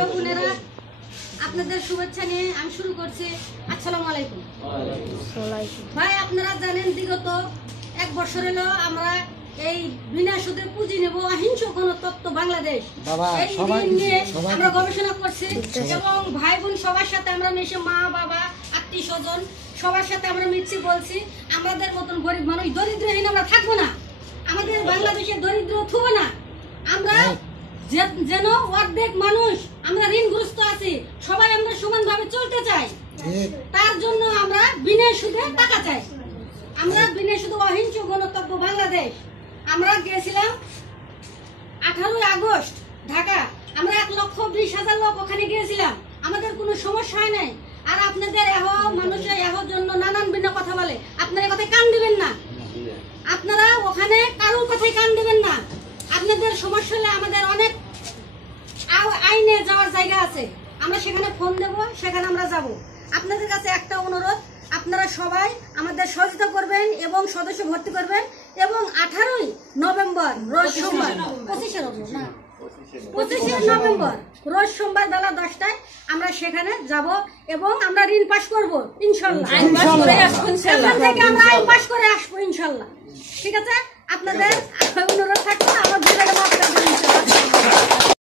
ভাইরা বোনেরা, আপনাদের শুভেচ্ছা নিয়ে আমি শুরু করছি। আসসালামু আলাইকুম। ভাই, আপনারা জানেন বিগত 1 বছর হলো আমরা এই বিনা সুদে পুঁজি নেব অহিংস গণতন্ত্র বাংলাদেশ এই নিয়ে আমরা গবেষণা করছি এবং ভাই বোন সবার সাথে আমরা মিশে, মা বাবা আত্মীয় স্বজন সবার সাথে আমরা মিশছি, বলছি আমাদের মতন গরিব মানুষ দরিদ্রহীন আমরা থাকবো না, আমাদের বাংলাদেশের দরিদ্র থাকবো না, আমরা যেন অর্ধেক মানুষ আমরা ঋণগ্রস্ত আছি, সবাই আমরা সমানভাবে চলতে চাই। তার জন্য আমরা বিনা সুদে টাকা চাই, আমরা বিনা সুদে অহিংস গণতন্ত্র বাংলাদেশ। আমরা গিয়েছিলাম 18 আগস্ট ঢাকা, আমরা 1,20,000 লোক ওখানে গিয়েছিলাম, আমাদের কোনো সমস্যা হয় নাই। আর আপনাদের মানুষের জন্য নানান ভিন্ন কথা বলে, আপনারা কথায় কান দিবেন না, আপনারা ওখানে কারোর কথায় কান দিবেন না। আপনাদের সমস্যা হলে আমাদের অনেক আইনে যাওয়ার জায়গা আছে, আমরা সেখানে ফোন দেব, সেখানে আমরা যাব। আপনাদের কাছে একটা অনুরোধ, আপনারা সবাই আমাদের সহযোগিতা করবেন এবং সদস্য ভর্তি করবেন এবং 18 নভেম্বর রোজ সোমবার 25 নভেম্বর রোজ সোমবার বেলা 10টায় আমরা সেখানে যাব এবং আমরা ঋণ পাস করবো ইনশাল্লাহ। আমরা আইন পাস করে আসবো ইনশাল্লাহ। ঠিক আছে, আপনাদের অনুরোধ থাকবে আমার